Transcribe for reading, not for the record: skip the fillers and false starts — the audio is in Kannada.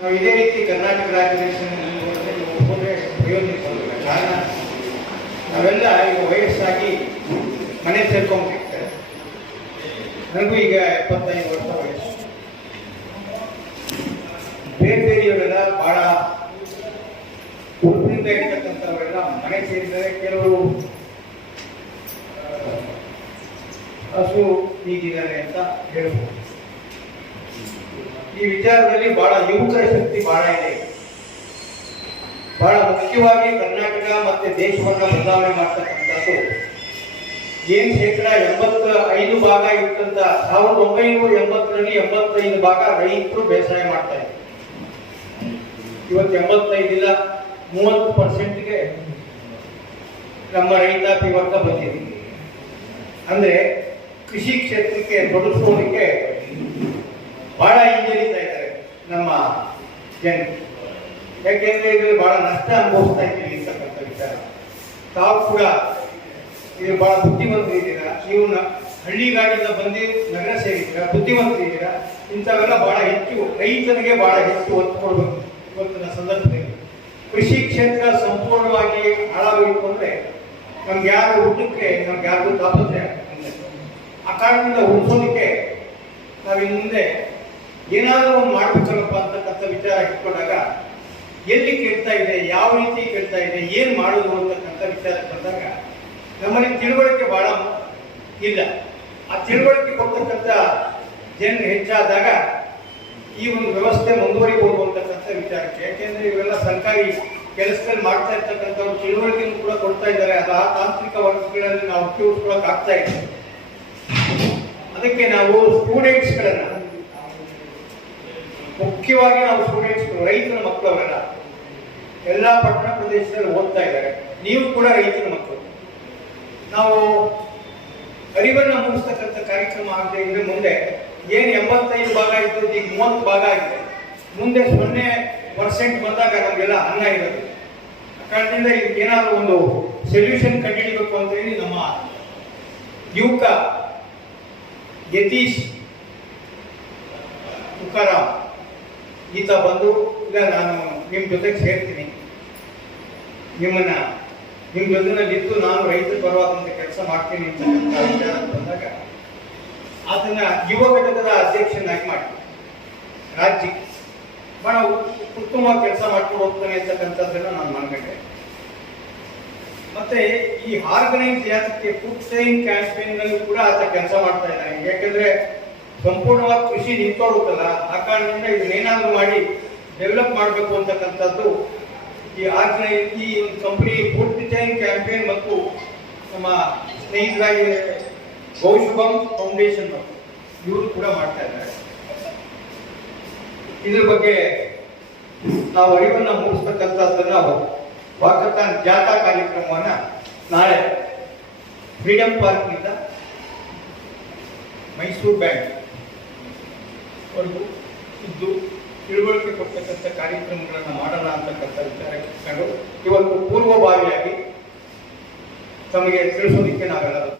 ನಾವು ಇದೇ ರೀತಿ ಕರ್ನಾಟಕ ರಾಜ್ಯದಲ್ಲಿ ಒಬ್ಬರೇ ಪ್ರಯೋಜನ ಕೊಡಲಿಲ್ಲ. ಕಾರಣ ನಾವೆಲ್ಲ ಈಗ ವಯಸ್ಸಾಗಿ ಮನೆ ಸೇರ್ಕೊಂಡ್ಬಿಟ್ಟಿರ್ತಾರೆ. ನನಗೂ ಈಗ 75 ವರ್ಷ ವಯಸ್ಸು. ಬೇರೆಯವರೆಲ್ಲ ಬಹಳ ಉಡುಪಿನಿಂದ ಇರ್ತಕ್ಕಂಥವರೆಲ್ಲ ಮನೆ ಸೇರಿದರೆ ಕೆಲವರು ಹಸು ಹೀಗಿದ್ದಾರೆ ಅಂತ ಹೇಳ್ಬೋದು. ಈ ವಿಚಾರದಲ್ಲಿ ಬಹಳ ಯುವಕರ ಶಕ್ತಿ ಬಹಳ ಇದೆ. ಬಹಳ ಮುಖ್ಯವಾಗಿ ಕರ್ನಾಟಕ ಮತ್ತೆ ದೇಶವನ್ನ ಬದಲಾವಣೆ ಮಾಡ್ತಕ್ಕಂಥದ್ದು ಏನ್ ಶೇಕಡ 85% ಇತ್ತಂತ 1980ರಲ್ಲಿ 85% ರೈತರು ಬೇಸಾಯ ಮಾಡ್ತಾ ಇದ್ರು. ಇವತ್ತು 85 ಇಲ್ಲ 30%ಗೆ ನಮ್ಮ ರೈತಾಪಿ ವರ್ಗ ಬಂದಿದೆ. ಅಂದ್ರೆ ಕೃಷಿ ಕ್ಷೇತ್ರಕ್ಕೆ ತೊಡಗಿಸೋದಕ್ಕೆ ಬಹಳ ಹಿಂಜರಿತಾ ಇದ್ದಾರೆ ನಮ್ಮ ಜನರು. ಯಾಕೆಂದ್ರೆ ಇದರಲ್ಲಿ ಬಹಳ ನಷ್ಟ ಅನುಭವಿಸ್ತಾ ಇದ್ದೀವಿ ಅಂತಕ್ಕಂಥ ವಿಚಾರ. ತಾವು ಕೂಡ ಇದು ಬಹಳ ಬುದ್ಧಿವಂತರಿದ್ದೀರಾ. ನೀವು ಹಳ್ಳಿಗಾಡಿಂದ ಬಂದು ನಗರ ಸೇರಿದ್ದೀರಾ, ಬುದ್ಧಿವಂತರಿದ್ದೀರಾ. ಇಂಥವೆಲ್ಲ ಬಹಳ ಹೆಚ್ಚು ರೈತನಿಗೆ ಬಹಳ ಹೆಚ್ಚು ಒತ್ತು ಕೊಡಬೇಕು. ಇವತ್ತಿನ ಸಂದರ್ಭದಲ್ಲಿ ಕೃಷಿ ಕ್ಷೇತ್ರ ಸಂಪೂರ್ಣವಾಗಿ ಹಾಳಾಗಬೇಕು ಅಂದ್ರೆ ನಮ್ಗೆ ಯಾರು ಊಟಕ್ಕೆ ನಮ್ಗೆ ಯಾರಿಗೂ ತಾಪತ್ರೆ ಆ ಕಾರಣದಿಂದ ಉಳಿಸೋದಕ್ಕೆ ನಾವಿನ್ನು ಮುಂದೆ ಏನಾದರೂ ಒಂದು ಮಾಡ್ಬೇಕಲ್ಲಪ್ಪ ಅಂತಕ್ಕಂಥ ವಿಚಾರ ಇಟ್ಕೊಂಡಾಗ ಎಲ್ಲಿ ಕೆಡ್ತಾ ಇದೆ, ಯಾವ ರೀತಿ ಕೆಡ್ತಾ ಇದೆ, ಏನು ಮಾಡೋದು ಅಂತಕ್ಕಂಥ ವಿಚಾರಕ್ಕೆ ಬಂದಾಗ ನಮ್ಮಲ್ಲಿ ತಿಳುವಳಿಕೆ ಬಹಳ ಇಲ್ಲ. ಆ ತಿಳುವಳಿಕೆ ಕೊಡ್ತಕ್ಕಂಥ ಜನರು ಹೆಚ್ಚಾದಾಗ ಈ ಒಂದು ವ್ಯವಸ್ಥೆ ಮುಂದುವರಿಬಹುದು ಅಂತಕ್ಕಂಥ ವಿಚಾರಕ್ಕೆ. ಯಾಕೆಂದ್ರೆ ಇವೆಲ್ಲ ಸರ್ಕಾರಿ ಕೆಲಸದಲ್ಲಿ ಮಾಡ್ತಾ ಇರ್ತಕ್ಕಂಥವ್ರು ತಿಳುವಳಿಕೆಯನ್ನು ಕೂಡ ಕೊಡ್ತಾ ಇದ್ದಾರೆ. ಅದು ಆ ತಾಂತ್ರಿಕ ವರ್ಗಗಳಲ್ಲಿ ನಾವು ಉಪಯೋಗಿಸ್ಕೊಳಕ್ ಆಗ್ತಾ ಇದೆ. ಅದಕ್ಕೆ ನಾವು ಸ್ಟೂಡೆಂಟ್ಸ್ಗಳನ್ನ ಮುಖ್ಯವಾಗಿ ನಾವು ಸ್ಟೂಡೆಂಟ್ಸ್ಗಳು ರೈತರ ಮಕ್ಕಳವರೆಲ್ಲ ಎಲ್ಲ ಪಟ್ಟಣ ಪ್ರದೇಶದಲ್ಲಿ ಓದ್ತಾ ಇದ್ದಾರೆ. ನೀವು ಕೂಡ ರೈತರ ಮಕ್ಕಳು. ನಾವು ಅರಿವನ್ನ ಮೂಡಿಸ್ತಕ್ಕಂಥ ಕಾರ್ಯಕ್ರಮ ಆಗದೆ ಇದ್ರೆ ಮುಂದೆ ಏನು 85% ಇದ್ದದ್ದು ಈಗ 30% ಆಗಿದೆ. ಮುಂದೆ 0% ಬಂದಾಗ ನಮಗೆಲ್ಲ ಅನ್ನ ಇರೋದು. ಆ ಕಾರಣದಿಂದ ಇದಕ್ಕೆ ಏನಾದರೂ ಒಂದು ಸೊಲ್ಯೂಷನ್ ಕಂಡುಹಿಡಿಬೇಕು ಅಂತ ಹೇಳಿ ನಮ್ಮ ಯುವಕ ಯತೀಶ್ ತುಕಾರಾಮ್ ಈತ ಬಂದು ಇಲ್ಲ ನಾನು ನಿಮ್ಮ ಜೊತೆಗೆ ಸೇರ್ತೀನಿ, ನಿಮ್ಮ ಜೊತೆನಲ್ಲಿದ್ದು ನಾನು ರೈತರ ಪರವಾದಂಥ ಕೆಲಸ ಮಾಡ್ತೀನಿ ಅಂತ ವಿಚಾರ ಬಂದಾಗ ಆತನ ಯುವ ಘಟಕದ ಅಧ್ಯಕ್ಷನಾಗಿ ಮಾಡಿ ರಾಜ್ಯಕ್ಕೆ ಬಹಳ ಉತ್ತಮವಾಗಿ ಕೆಲಸ ಮಾಡ್ಕೊಂಡು ಹೋಗ್ತಾನೆ ಅಂತಕ್ಕಂಥದ್ದನ್ನು ನಾನು ಮನಗಂಡೆ. ಮತ್ತೆ ಈ ಆರ್ಗನೈಸ್ ಯಾತಕ್ಕೆ ಫುಡ್ ಸೈನ್ ಕ್ಯಾಂಪೇನ್ ನಲ್ಲಿ ಕೂಡ ಆತ ಕೆಲಸ ಮಾಡ್ತಾ ಇದ್ದಾನೆ. ಯಾಕಂದ್ರೆ ಸಂಪೂರ್ಣವಾಗಿ ಕೃಷಿ ನಿಂತೋಗುತ್ತಲ್ಲ, ಆ ಕಾರಣದಿಂದ ಇದನ್ನೇನಾದ್ರೂ ಮಾಡಿ ಡೆವಲಪ್ ಮಾಡಬೇಕು ಅಂತಕ್ಕಂಥದ್ದು ಈ ಒಂದು ಕಂಪನಿ ಫುಡ್ ಚೈನ್ ಕ್ಯಾಂಪೇನ್ ಮತ್ತು ನಮ್ಮ ಸ್ನೇಹಿತರಾಗಿ ಗೌಶುಭಂ ಫೌಂಡೇಶನ್ ಇವರು ಕೂಡ ಮಾಡ್ತಾ ಇದ್ದಾರೆ. ಇದ್ರ ಬಗ್ಗೆ ನಾವು ಅರಿವನ್ನ ಮೂಡಿಸ್ತಕ್ಕಂಥದ್ದನ್ನ ವಾಕಥಾನ್ ಜಾಥಾ ಕಾರ್ಯಕ್ರಮವನ್ನ ನಾಳೆ ಫ್ರೀಡಂ ಪಾರ್ಕ್ನಿಂದ ಮೈಸೂರು ಬ್ಯಾಂಕ್ ವರೆಗೂ ಇದ್ದು ತಿಳುವಳಿಕೆ ಕೊಡ್ತಕ್ಕಂಥ ಕಾರ್ಯಕ್ರಮಗಳನ್ನು ಮಾಡೋಣ ಅಂತಕ್ಕಂಥ ವಿಚಾರಕ್ಕೆ ಇಟ್ಕೊಂಡು ಇವತ್ತು ಪೂರ್ವಭಾವಿಯಾಗಿ ತಮಗೆ ತಿಳಿಸೋದಕ್ಕೆ ನಾವೆಲ್ಲರೂ